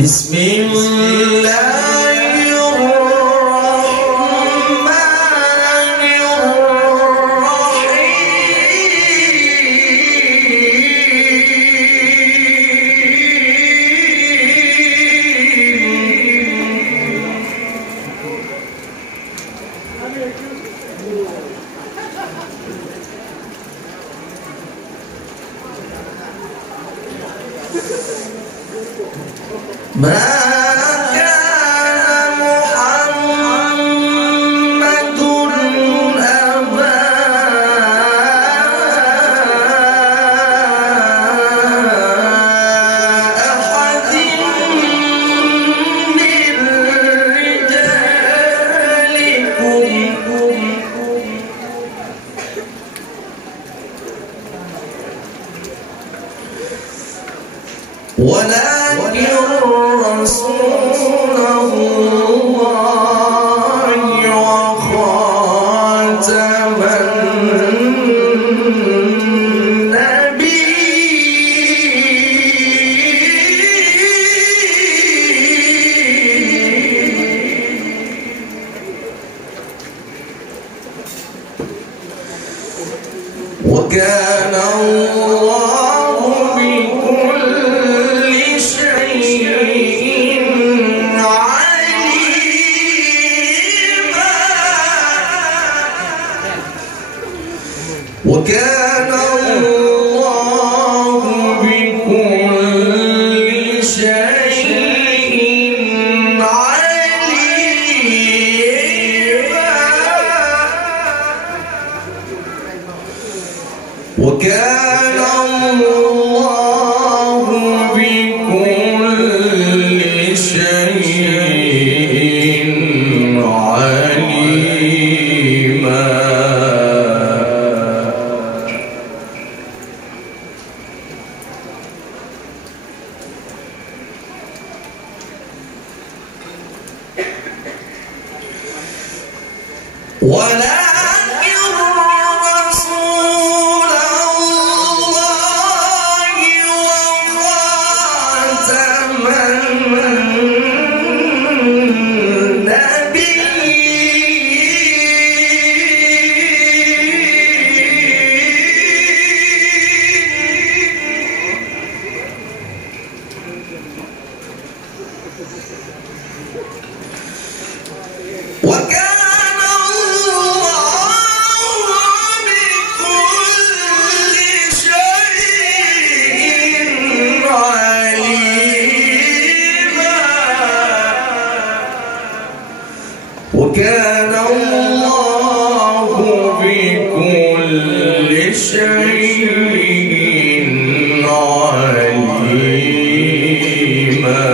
بسم الله الرحمن الرحيم ما كان محمد أبا أحد من رجالكم ولكن رسول الله وخاتم النبيين وكان الله بكل شيء وكان الله بكل شيء عليما وكان الله بكل شيء عليما ولكن رسول الله وخاتم النبيين وكان وكان الله بكل شيء عليما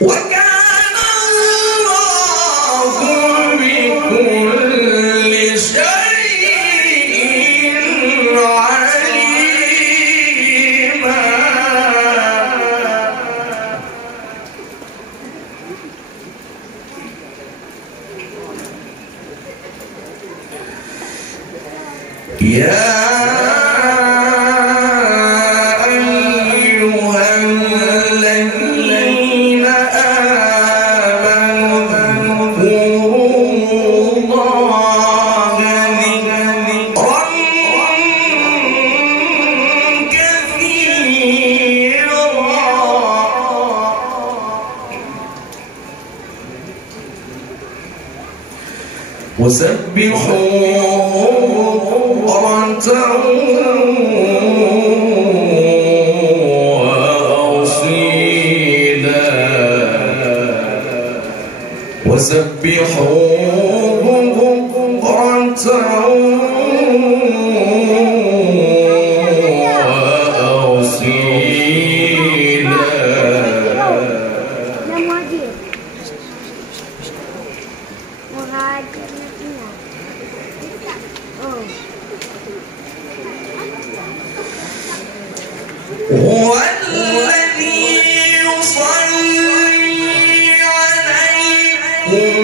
وكان الله بكل شيء عليما يا أيها الذين آمنوا اذكروا الله ذكرا كثيرا وسبحوه بكرة وأصيلا وسبحوه بكرة هو الذي يصلي عليكم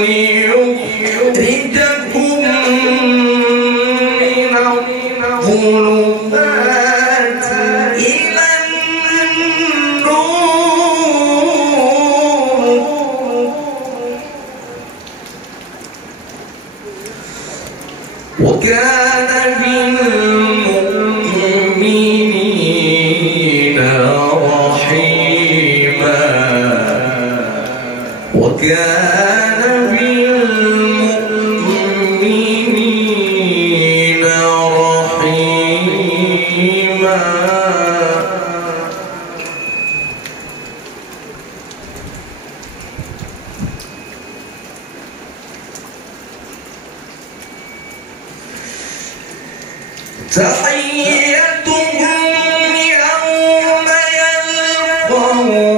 ليخرجكم من الظلمات إلى النور وكان بالمؤمنين رحيما وكان بالمؤمنين رحيما تحيتهم يوم يلقونه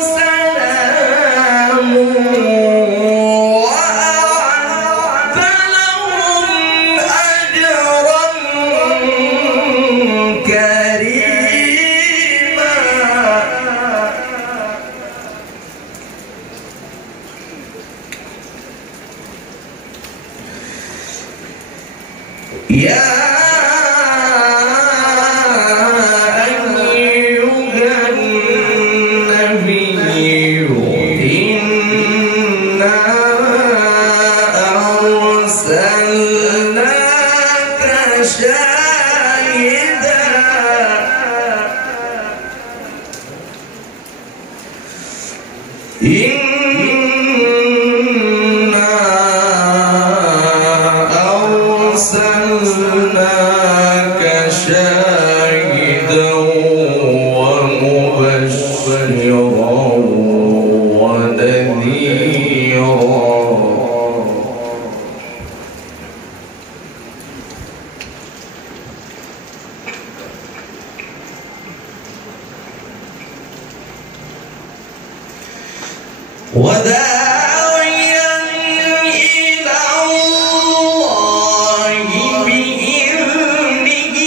سلام وأعد لهم أجرا كريما يا أيها النبي إنا أرسلناك شاهدا أرسلناك شاهدا ومبشرا ونذيرا وداعيا إلى الله بإذنه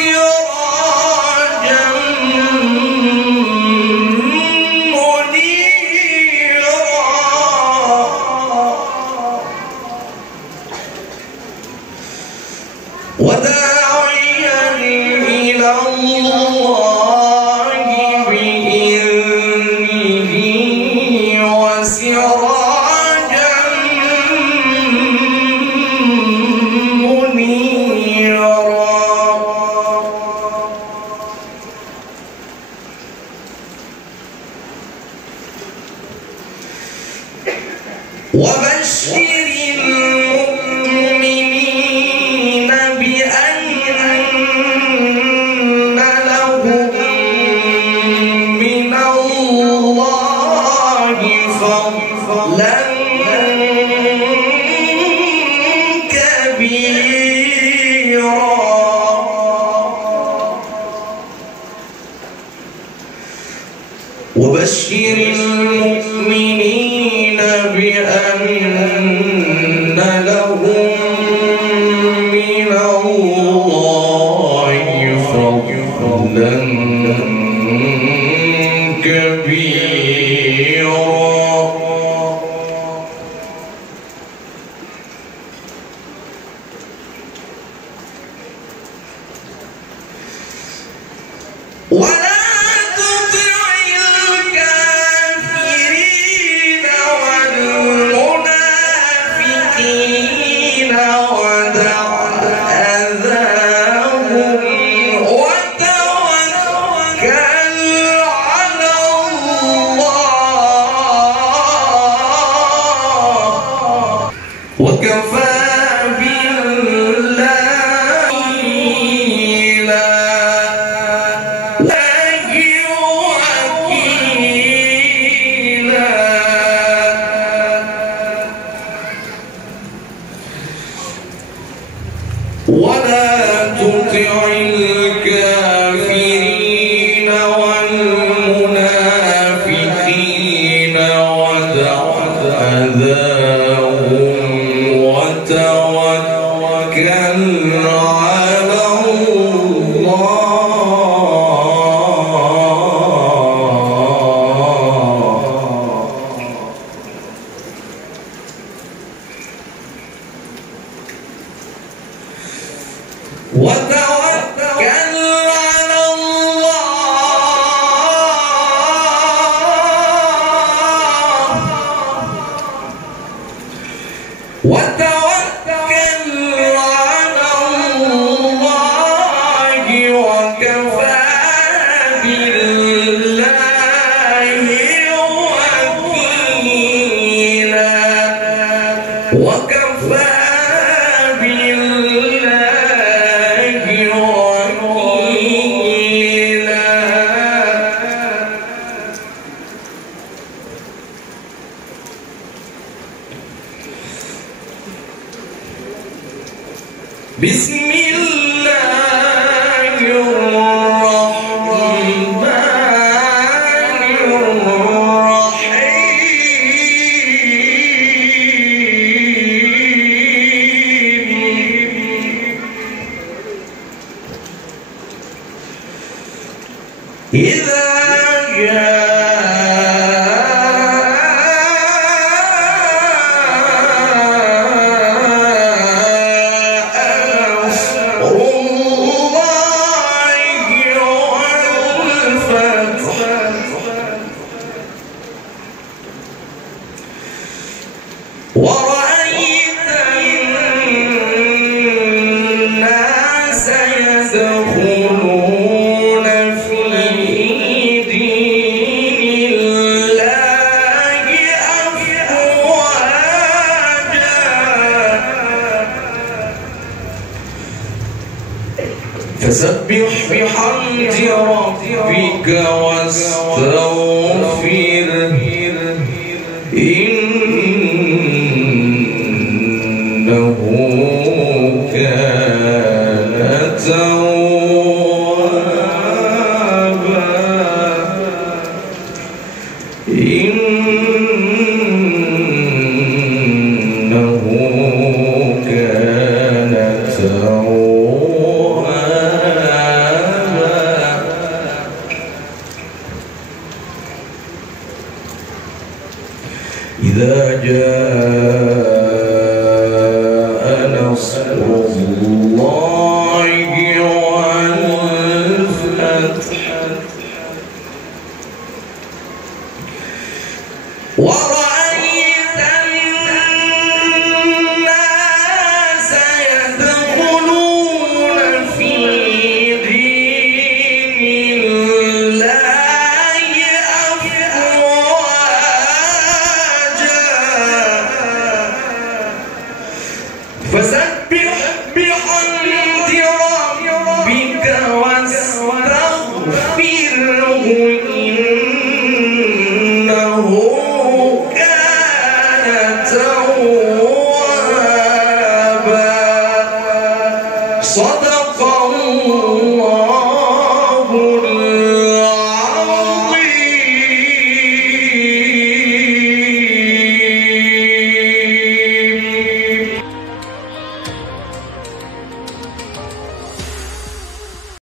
وسراجا منيرا وداعيا إلى الله بإذنه وسراجا منيرا وبشر المؤمنين بأن لهم من الله فضلا كبيرا وبشر المؤمنين بأن لهم من الله فضلا كبيرا ولا تطع الكافرين والمنافقين ودع أذاهم وتوكل على الله وكفى بالله وكيلا ولا تطع الكافرين والمنافقين ودع أذاهم وتوكل على الله بسم الله الرحمن الرحيم إذا ورأيت الناس يدخلون في دين الله أفواجا فسبح بحمد ربك واستغفره إنه كان توابا إنه كان توابا إذا جاء نصر الله والفتح ورأيت الناس يدخلون في دين الله أفواجا فسبح بحمد ربك واستغفره